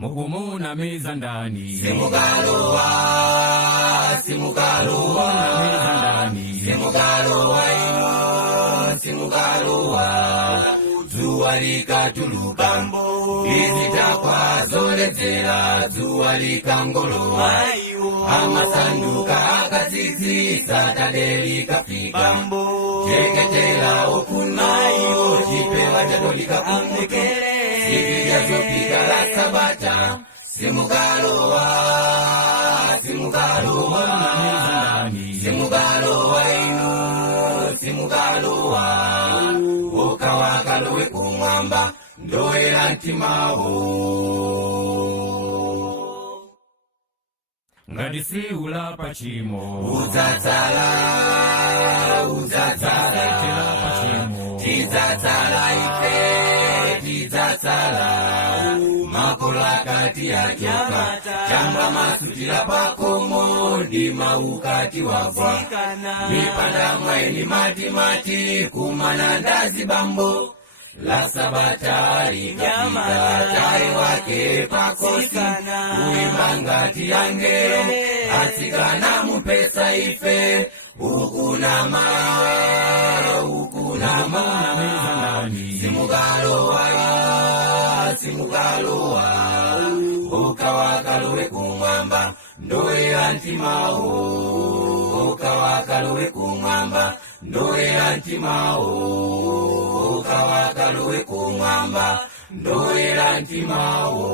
Mugumuna meza ndani Simugalowa, simugalowa, meza ndani simugalowa ino, simugalowa. Zuwa likatuluka, izitakwa zolezera, zuwa likangolowa. Amasanduka akazizi, Satade likafika. Cheketela okunayo, chipewa jato likakumbuke. Sibiya zopika la Sabata, simugalowa, simugalowa, simugalowa ino, simugalowa. Okawakalowe kumwamba, ndoera ntimawo. Ngadisi ula pachimo Uzatsala, uzatsala, pachimo tizatsala ife, tizatsala. Makola kati ya choka, chamba masutila pakomo, di maukati wafwa. Mipanda mwaini mati, kumana ndazi bambo. La Sabata likafika, tai wake pakosi, uimbangati angelo, atsikana mupesa ife, ukunama, simugalowa, simugalowa, ukawakalowe kumwamba, ndoera ntimawo, ukawakalowe kumwamba, ndoera ntimawo, ukawakalowe kumwamba, ndoera ntimawo.